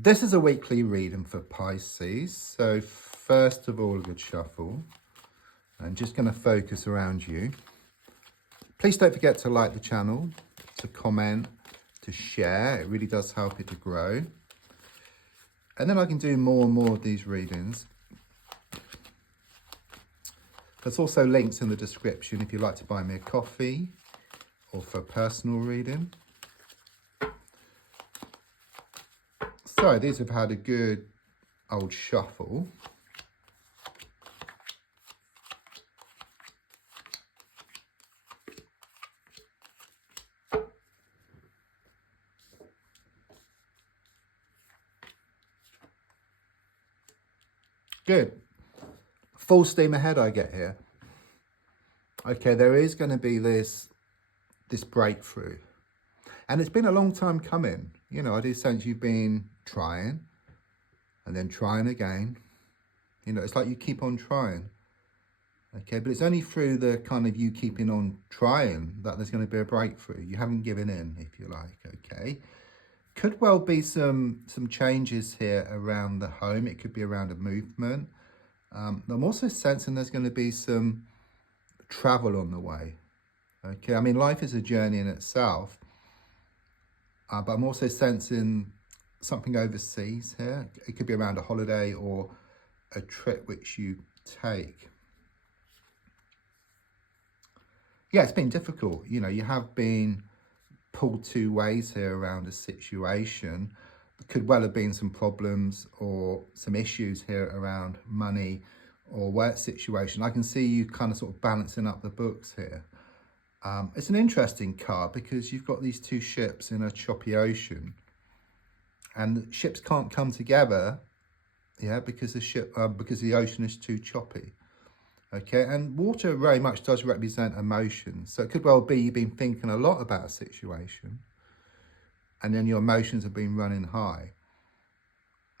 This is a weekly reading for Pisces. So first of all, a good shuffle. I'm just going to focus around you. Please don't forget to like the channel, to comment, to share. It really does help it to grow. And then I can do more and more of these readings. There's also links in the description if you'd like to buy me a coffee or for a personal reading. So these have had a good old shuffle. Good. Full steam ahead I get here. Okay, there is going to be this breakthrough. And it's been a long time coming. You know, I do sense you've been trying and then trying again. You know, it's like you keep on trying. Okay, but it's only through the kind of you keeping on trying that there's going to be a breakthrough. You haven't given in, if you like, okay? Could well be some changes here around the home. It could be around a movement. I'm also sensing there's going to be some travel on the way. Okay, I mean, life is a journey in itself. But I'm also sensing something overseas here. It could be around a holiday or a trip which you take. Yeah, it's been difficult. You know, you have been pulled two ways here around a situation. There could well have been some problems or some issues here around money or work situation. I can see you kind of sort of balancing up the books here. It's an interesting card because you've got these two ships in a choppy ocean, and the ships can't come together, yeah, because the ocean is too choppy. Okay, and water very much does represent emotions, so it could well be you've been thinking a lot about a situation, and then your emotions have been running high.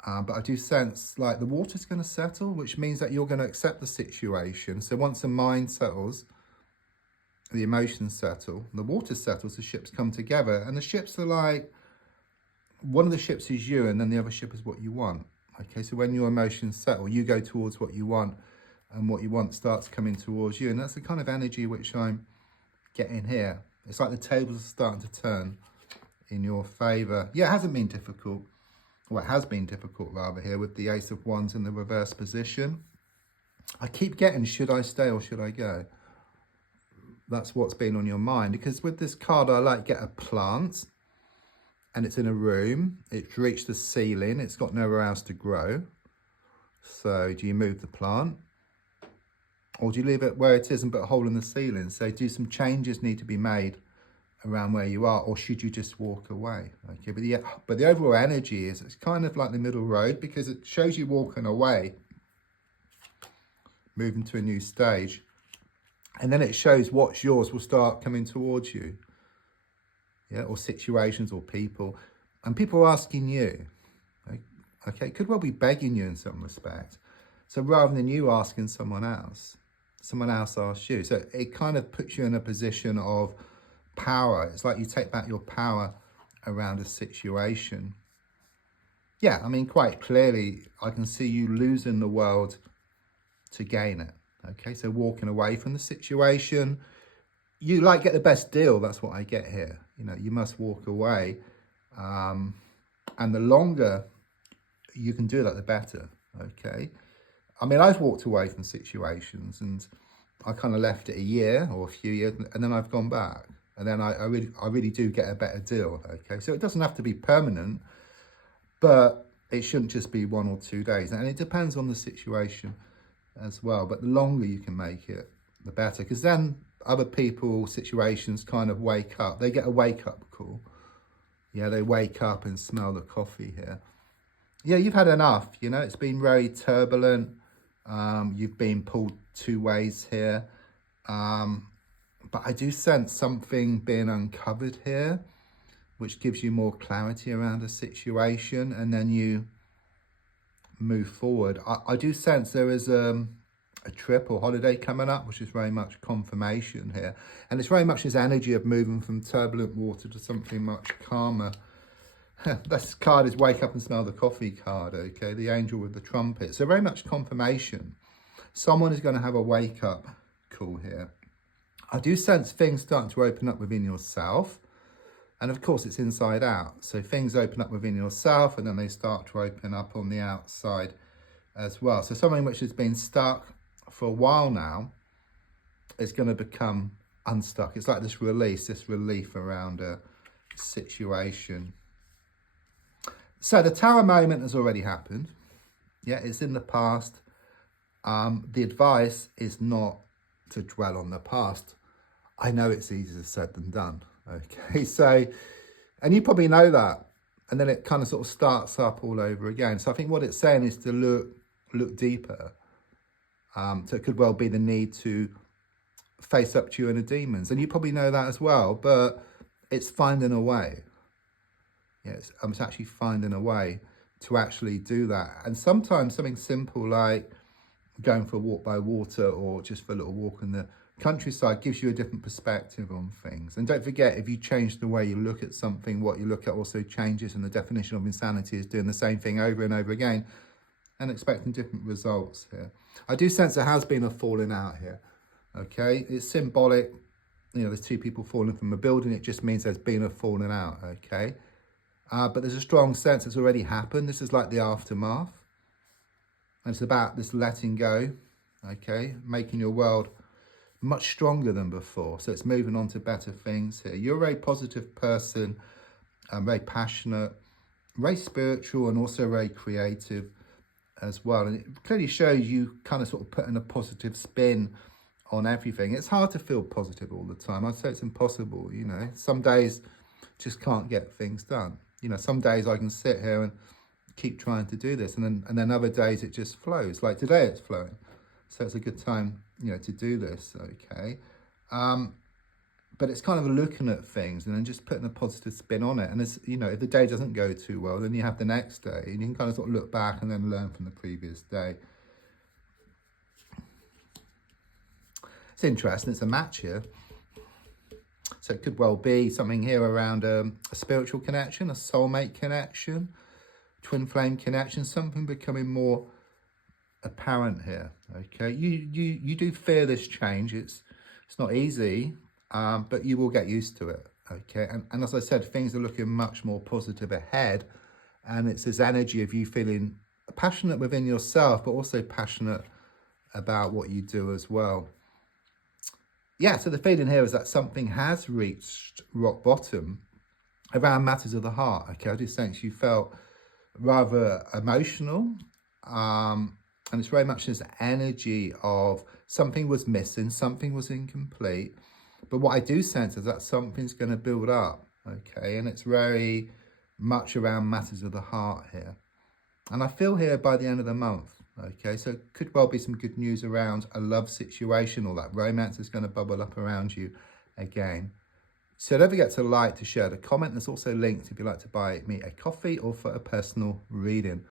But I do sense like the water's going to settle, which means that you're going to accept the situation. So once the mind settles, the emotions settle, the water settles, the ships come together, and the ships are like, one of the ships is you and then the other ship is what you want. Okay, so when your emotions settle, you go towards what you want, and what you want starts coming towards you, and that's the kind of energy which I'm getting here. It's like the tables are starting to turn in your favor. Yeah, it hasn't been difficult. Well, it has been difficult rather here with the Ace of Wands in the reverse position. I keep getting, should I stay or should I go? That's what's been on your mind, because with this card I like get a plant and it's in a room, it's reached the ceiling, it's got nowhere else to grow. So do you move the plant or do you leave it where it is and put a hole in the ceiling? So do some changes need to be made around where you are, or should you just walk away? Okay, but the overall energy is it's kind of like the middle road, because it shows you walking away, moving to a new stage. And then it shows what's yours will start coming towards you. Yeah, or situations or people. And people are asking you. Okay, it could well be begging you in some respect. So rather than you asking someone else asks you. So it kind of puts you in a position of power. It's like you take back your power around a situation. Yeah, I mean, quite clearly, I can see you losing the world to gain it. Okay, so walking away from the situation, you like get the best deal. That's what I get here. You know, you must walk away. And the longer you can do that, the better. Okay. I mean, I've walked away from situations and I kind of left it a year or a few years and then I've gone back. And then I really do get a better deal. Okay. So it doesn't have to be permanent, but it shouldn't just be 1 or 2 days. And it depends on the situation as well, but the longer you can make it, the better, because then other people, situations kind of wake up. They get a wake-up call. Yeah, they wake up and smell the coffee here. Yeah, you've had enough. You know, it's been very turbulent. You've been pulled two ways here, but I do sense something being uncovered here, which gives you more clarity around a situation, and then you move forward. I do sense there is a trip or holiday coming up, which is very much confirmation here, and it's very much this energy of moving from turbulent water to something much calmer This card is wake up and smell the coffee card, okay? The angel with the trumpet. So very much confirmation. Someone is going to have a wake up call here. I do sense things starting to open up within yourself. And of course, it's inside out. So things open up within yourself and then they start to open up on the outside as well. So something which has been stuck for a while now is going to become unstuck. It's like this release, this relief around a situation. So the Tower moment has already happened. Yeah, it's in the past. The advice is not to dwell on the past. I know it's easier said than done. Okay, so, and you probably know that. And then it kind of sort of starts up all over again. So I think what it's saying is to look deeper. So it could well be the need to face up to your inner demons. And you probably know that as well, but it's finding a way. Yes, it's actually finding a way to actually do that. And sometimes something simple like going for a walk by water or just for a little walk in the countryside gives you a different perspective on things. And don't forget, if you change the way you look at something, what you look at also changes, and the definition of insanity is doing the same thing over and over again and expecting different results here. I do sense there has been a falling out here. Okay, it's symbolic. You know, there's two people falling from a building. It just means there's been a falling out. Okay, but there's a strong sense it's already happened. This is like the aftermath. And it's about this letting go. Okay, making your world much stronger than before. So it's moving on to better things here. You're a very positive person, very passionate, very spiritual, and also very creative as well. And it clearly shows you kind of sort of putting a positive spin on everything. It's hard to feel positive all the time. I'd say it's impossible, you know. Some days just can't get things done. You know, some days I can sit here and keep trying to do this, and then other days it just flows. Like today it's flowing. So it's a good time, you know, to do this, okay? But it's kind of looking at things and then just putting a positive spin on it. And it's, you know, if the day doesn't go too well, then you have the next day and you can kind of sort of look back and then learn from the previous day. It's interesting, it's a match here. So it could well be something here around a spiritual connection, a soulmate connection, twin flame connection, something becoming more apparent here. Okay, you do fear this change. It's not easy, but you will get used to it. Okay, and as I said, things are looking much more positive ahead, and it's this energy of you feeling passionate within yourself, but also passionate about what you do as well. Yeah, so the feeling here is that something has reached rock bottom around matters of the heart. Okay, I do sense you felt rather emotional, and it's very much this energy of something was missing, something was incomplete. But what I do sense is that something's going to build up, okay? And it's very much around matters of the heart here. And I feel here by the end of the month, okay? So it could well be some good news around a love situation, or that romance is going to bubble up around you again. So don't forget to like, to share, to comment. There's also links if you'd like to buy me a coffee or for a personal reading.